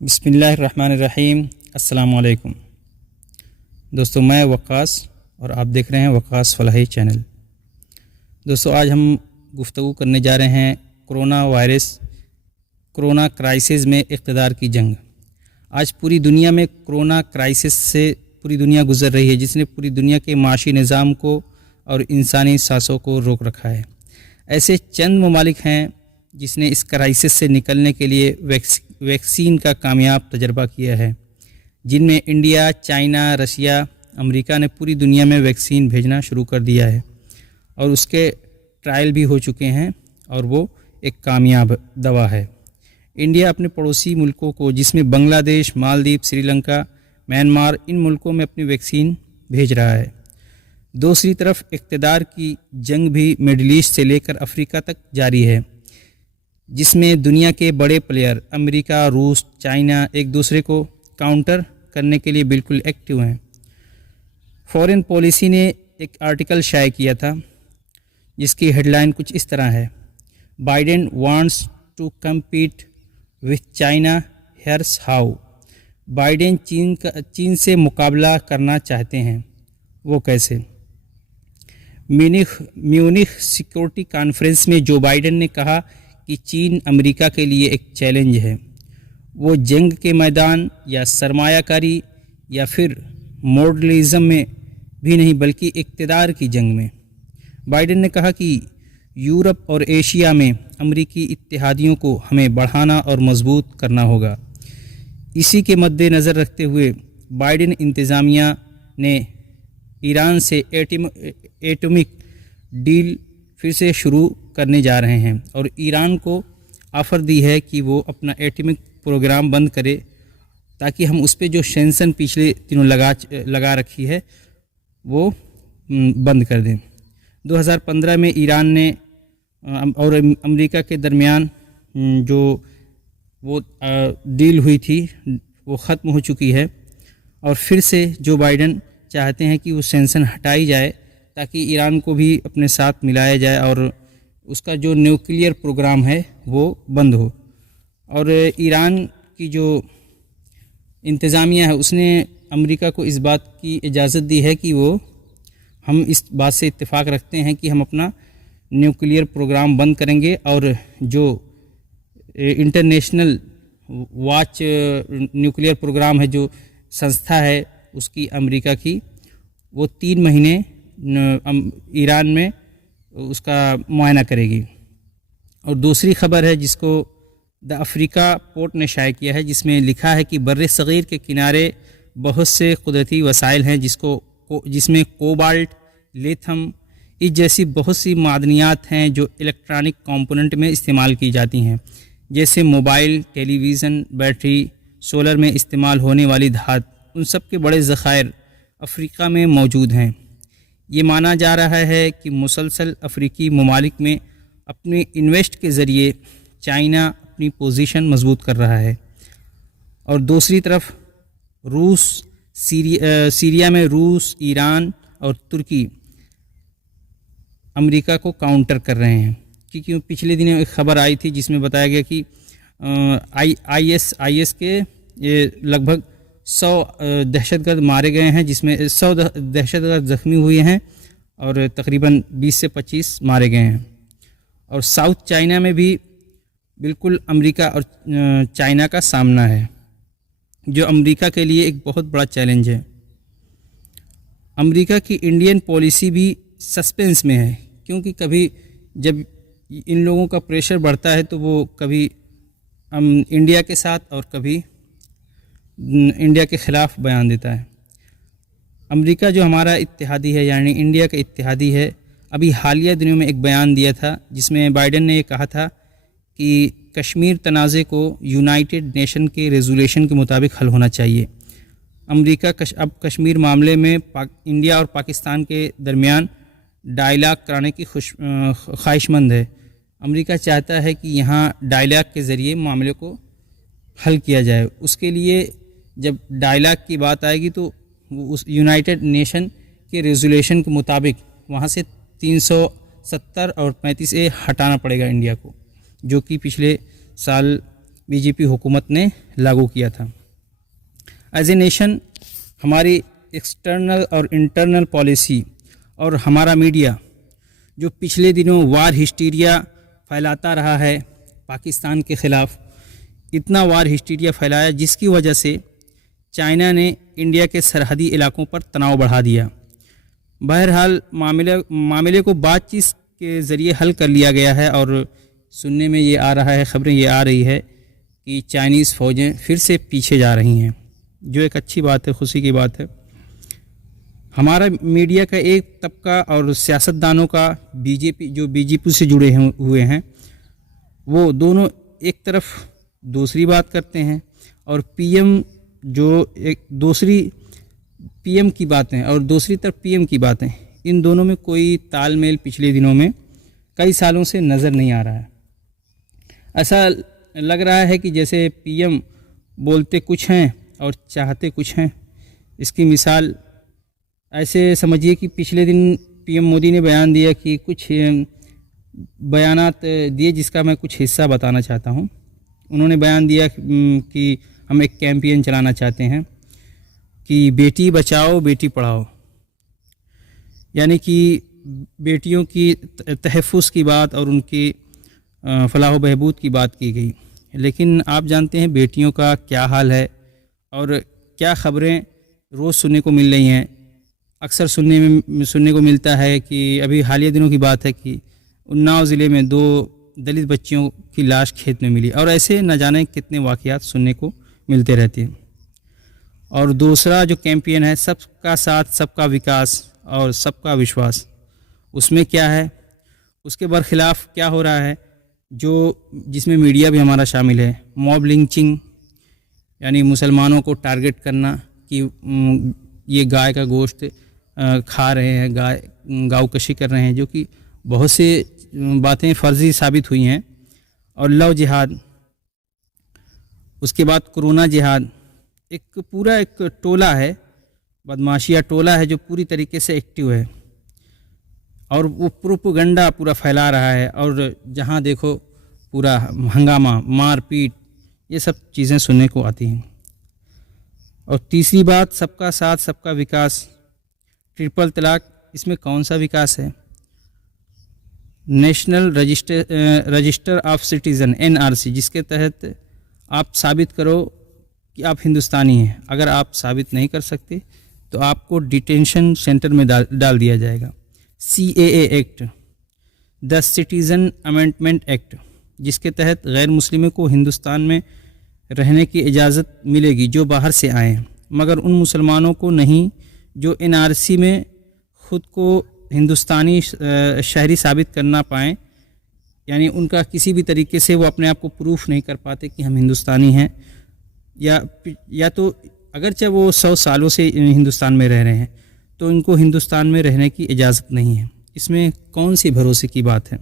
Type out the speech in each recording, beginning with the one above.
बिस्मिल्लाहिर्रहमानिर्रहीम। अस्सलाम वालेकुम दोस्तों, मैं वक़ास और आप देख रहे हैं वक़ास फ़लाही चैनल। दोस्तों, आज हम गुफ्तगू करने जा रहे हैं कोरोना क्राइसिस में इक़्तिदार की जंग। आज पूरी दुनिया में कोरोना क्राइसिस से पूरी दुनिया गुज़र रही है, जिसने पूरी दुनिया के माशी निज़ाम को और इंसानी सांसों को रोक रखा है। ऐसे चंद ममालिक हैं जिसने इस क्राइसिस से निकलने के लिए वैक्सीन का कामयाब तजर्बा किया है, जिनमें इंडिया, चाइना, रशिया, अमेरिका ने पूरी दुनिया में वैक्सीन भेजना शुरू कर दिया है और उसके ट्रायल भी हो चुके हैं और वो एक कामयाब दवा है। इंडिया अपने पड़ोसी मुल्कों को, जिसमें बांग्लादेश, मालदीव, श्रीलंका, म्यांमार, इन मुल्कों में अपनी वैक्सीन भेज रहा है। दूसरी तरफ इक़्तिदार की जंग भी मिडल ईस्ट से लेकर अफ्रीका तक जारी है, जिसमें दुनिया के बड़े प्लेयर अमेरिका, रूस, चाइना एक दूसरे को काउंटर करने के लिए बिल्कुल एक्टिव हैं। फॉरेन पॉलिसी ने एक आर्टिकल शाये किया था जिसकी हेडलाइन कुछ इस तरह है: Biden wants to compete with China, here's how. Biden चीन से मुकाबला करना चाहते हैं, वो कैसे। म्यूनिख सिक्योरिटी कॉन्फ्रेंस में जो बाइडेन ने कहा कि चीन अमेरिका के लिए एक चैलेंज है, वो जंग के मैदान या सरमायाकारी या फिर मॉडलिज्म में भी नहीं, बल्कि इक़्तिदार की जंग में। बाइडेन ने कहा कि यूरोप और एशिया में अमेरिकी इत्तेहादियों को हमें बढ़ाना और मजबूत करना होगा। इसी के मद्देनज़र रखते हुए बाइडेन इंतज़ामिया ने ईरान से एटॉमिक डील फिर से शुरू करने जा रहे हैं और ईरान को ऑफ़र दी है कि वो अपना एटॉमिक प्रोग्राम बंद करे, ताकि हम उस पर जो सैंक्शन पिछले दिनों लगा रखी है वो बंद कर दें। 2015 में ईरान ने और अमेरिका के दरमियान जो वो डील हुई थी वो ख़त्म हो चुकी है और फिर से जो बाइडेन चाहते हैं कि वो सैंक्शन हटाई जाए, ताकि ईरान को भी अपने साथ मिलाया जाए और उसका जो न्यूक्लियर प्रोग्राम है वो बंद हो। और ईरान की जो इंतज़ामिया है उसने अमेरिका को इस बात की इजाज़त दी है कि हम इस बात से इत्तेफाक रखते हैं कि हम अपना न्यूक्लियर प्रोग्राम बंद करेंगे और जो इंटरनेशनल वॉच न्यूक्लियर प्रोग्राम है, जो संस्था है उसकी अमेरिका की, वो 3 महीने ईरान में उसका मुआयना करेगी। और दूसरी खबर है जिसको द अफ्रीका पोर्ट ने शाये किया है, जिसमें लिखा है कि बर्रे सग़ीर के किनारे बहुत से कुदरती वसाइल हैं जिसमें कोबाल्ट, लिथियम इस जैसी बहुत सी मादनियात हैं जो इलेक्ट्रॉनिक कंपोनेंट में इस्तेमाल की जाती हैं, जैसे मोबाइल, टेलीविज़न, बैटरी, सोलर में इस्तेमाल होने वाली धात। उन सब के बड़े ज़खायर अफ्रीका में मौजूद हैं। ये माना जा रहा है कि मुसलसल अफ्रीकी ममालिक में अपने इन्वेस्ट के ज़रिए चाइना अपनी पोजीशन मजबूत कर रहा है और दूसरी तरफ सीरिया में रूस, ईरान और तुर्की अमेरिका को काउंटर कर रहे हैं। क्योंकि पिछले दिनों एक ख़बर आई थी जिसमें बताया गया कि IS के लगभग 100 दहशतगर्द मारे गए हैं, जिसमें 100 दहशतगर्द ज़ख्मी हुए हैं और तकरीबन 20 से 25 मारे गए हैं। और साउथ चाइना में भी बिल्कुल अमेरिका और चाइना का सामना है, जो अमेरिका के लिए एक बहुत बड़ा चैलेंज है। अमेरिका की इंडियन पॉलिसी भी सस्पेंस में है, क्योंकि कभी जब इन लोगों का प्रेशर बढ़ता है तो वो कभी इंडिया के साथ और कभी इंडिया के ख़िलाफ़ बयान देता है। अमेरिका जो हमारा इत्तेहादी है, यानी इंडिया का इत्तेहादी है, अभी हालिया दिनों में एक बयान दिया था जिसमें बाइडेन ने ये कहा था कि कश्मीर तनाज़े को यूनाइटेड नेशन के रेजोल्यूशन के मुताबिक हल होना चाहिए। अमेरिका अब कश्मीर मामले में इंडिया और पाकिस्तान के दरमियान डायलॉग कराने की ख्वाहिशमंद है। अमेरिका चाहता है कि यहाँ डायलॉग के ज़रिए मामले को हल किया जाए। उसके लिए जब डायलॉग की बात आएगी तो उस यूनाइटेड नेशन के रेजोल्यूशन के मुताबिक वहाँ से 370 और 35A हटाना पड़ेगा इंडिया को, जो कि पिछले साल बीजेपी हुकूमत ने लागू किया था। एज ए नेशन हमारी एक्सटर्नल और इंटरनल पॉलिसी और हमारा मीडिया जो पिछले दिनों वार हिस्टीरिया फैलाता रहा है पाकिस्तान के ख़िलाफ़, इतना वार हिस्टीरिया फैलाया जिसकी वजह से चाइना ने इंडिया के सरहदी इलाकों पर तनाव बढ़ा दिया। बहरहाल मामले को बातचीत के ज़रिए हल कर लिया गया है और सुनने में ये आ रहा है, खबरें ये आ रही है कि चाइनीज़ फ़ौजें फिर से पीछे जा रही हैं, जो एक अच्छी बात है, खुशी की बात है। हमारा मीडिया का एक तबका और सियासतदानों का बीजेपी से जुड़े हुए हैं, वो दोनों एक तरफ दूसरी बात करते हैं और पीएम की बातें और दूसरी तरफ पीएम की बातें, इन दोनों में कोई तालमेल पिछले दिनों में कई सालों से नज़र नहीं आ रहा है। ऐसा लग रहा है कि जैसे पीएम बोलते कुछ हैं और चाहते कुछ हैं। इसकी मिसाल ऐसे समझिए कि पिछले दिन पीएम मोदी ने बयान दिया कि कुछ बयानात दिए जिसका मैं कुछ हिस्सा बताना चाहता हूँ। उन्होंने बयान दिया कि हम एक कैंपेन चलाना चाहते हैं कि बेटी बचाओ बेटी पढ़ाओ, यानी कि बेटियों की तहफ़्फ़ुज़ की बात और उनकी फलाह व बहबूद की बात की गई। लेकिन आप जानते हैं बेटियों का क्या हाल है और क्या ख़बरें रोज़ सुनने को मिल रही हैं। अक्सर सुनने को मिलता है कि अभी हालिया दिनों की बात है कि उन्नाव ज़िले में 2 दलित बच्चियों की लाश खेत में मिली, और ऐसे न जाने कितने वाक़यात सुनने को मिलते रहते हैं। और दूसरा जो कैंपेन है सबका साथ सबका विकास और सबका विश्वास, उसमें क्या है, उसके बरखिलाफ़ क्या हो रहा है, जिसमें मीडिया भी हमारा शामिल है। मॉब लिंचिंग, यानी मुसलमानों को टारगेट करना कि ये गाय का गोश्त खा रहे हैं, गाँवकशी कर रहे हैं, जो कि बहुत से बातें फर्जी साबित हुई हैं। और लव जिहाद, उसके बाद कोरोना जिहाद, एक पूरा एक टोला है, बदमाशिया टोला है जो पूरी तरीके से एक्टिव है और वो प्रोपेगेंडा पूरा फैला रहा है, और जहाँ देखो पूरा हंगामा, मार पीट, ये सब चीज़ें सुनने को आती हैं। और तीसरी बात, सबका साथ सबका विकास, ट्रिपल तलाक, इसमें कौन सा विकास है? National register of citizen NRC, जिसके तहत आप साबित करो कि आप हिंदुस्तानी हैं। अगर आप साबित नहीं कर सकते तो आपको डिटेंशन सेंटर में डाल दिया जाएगा। CAA act, the citizen amendment act, जिसके तहत गैर मुस्लिमों को हिंदुस्तान में रहने की इजाज़त मिलेगी जो बाहर से आए हैं, मगर उन मुसलमानों को नहीं जो NRC में ख़ुद को हिंदुस्तानी शहरी साबित करना पाएँ, यानी उनका किसी भी तरीके से वो अपने आप को प्रूफ नहीं कर पाते कि हम हिंदुस्तानी हैं, या तो अगरचे वो 100 सालों से हिंदुस्तान में रह रहे हैं तो इनको हिंदुस्तान में रहने की इजाज़त नहीं है। इसमें कौन सी भरोसे की बात है?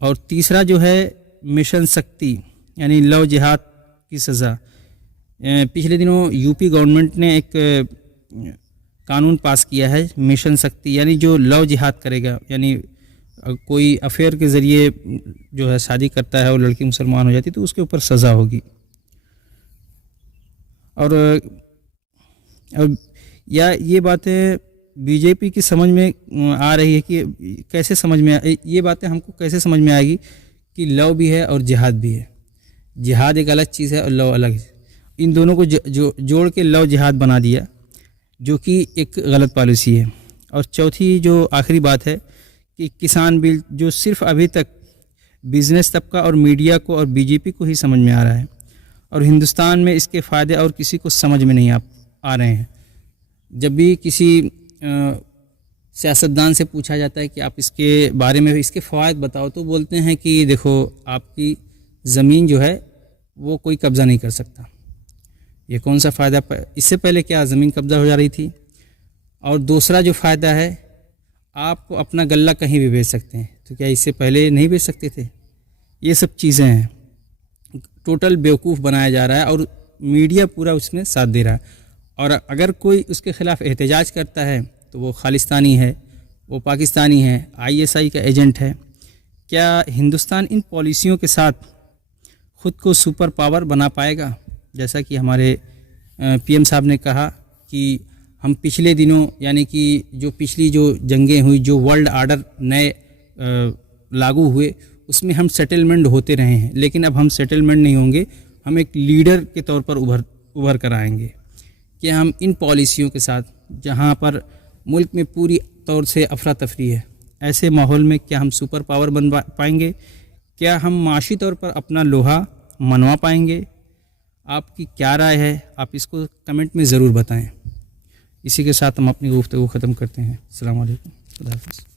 और तीसरा जो है मिशन शक्ति, यानी लव जिहाद की सज़ा। पिछले दिनों यूपी गवर्नमेंट ने एक कानून पास किया है, मिशन शक्ति, यानी जो लव जिहाद करेगा, यानी कोई अफेयर के ज़रिए जो है शादी करता है और लड़की मुसलमान हो जाती तो उसके ऊपर सज़ा होगी। और या ये बातें बीजेपी की समझ में आ रही है कि कैसे समझ में, ये बातें हमको कैसे समझ में आएगी कि लव भी है और जिहाद भी है। जिहाद एक अलग चीज़ है और लव अलग है। इन दोनों को जोड़ के लव जिहाद बना दिया, जो कि एक गलत पॉलिसी है। और चौथी जो आखिरी बात है कि किसान बिल, जो सिर्फ अभी तक बिज़नेस तबका और मीडिया को और बीजेपी को ही समझ में आ रहा है, और हिंदुस्तान में इसके फ़ायदे और किसी को समझ में नहीं आ रहे हैं। जब भी किसी सियासतदान से पूछा जाता है कि आप इसके बारे में, इसके फ़वाइद बताओ, तो बोलते हैं कि देखो आपकी ज़मीन जो है वो कोई कब्ज़ा नहीं कर सकता। ये कौन सा फ़ायदा? इससे पहले क्या ज़मीन कब्ज़ा हो जा रही थी? और दूसरा जो फ़ायदा है, आप अपना गल्ला कहीं भी बेच सकते हैं, तो क्या इससे पहले नहीं बेच सकते थे? ये सब चीज़ें हैं। टोटल बेवकूफ़ बनाया जा रहा है और मीडिया पूरा उसमें साथ दे रहा है। और अगर कोई उसके ख़िलाफ़ एहतजाज करता है तो वो खालिस्तानी है, वो पाकिस्तानी है, ISI का एजेंट है, क्या हिंदुस्तान इन पॉलिसियों के साथ ख़ुद को सुपर पावर बना पाएगा? जैसा कि हमारे पीएम साहब ने कहा कि हम पिछले दिनों यानी कि जो पिछली जो जंगें हुई, जो वर्ल्ड आर्डर नए लागू हुए, उसमें हम सेटलमेंट होते रहे हैं, लेकिन अब हम सेटलमेंट नहीं होंगे, हम एक लीडर के तौर पर उभर कर आएंगे कि हम इन पॉलिसियों के साथ, जहां पर मुल्क में पूरी तौर से अफरा तफरी है, ऐसे माहौल में क्या हम सुपर पावर बन पाएंगे? क्या हम माशी तौर पर अपना लोहा मनवा पाएंगे? आपकी क्या राय है? आप इसको कमेंट में ज़रूर बताएं। इसी के साथ हम अपनी गुफ्तगू ख़त्म करते हैं। अस्सलाम वालेकुम, खुदा हाफ़िज़।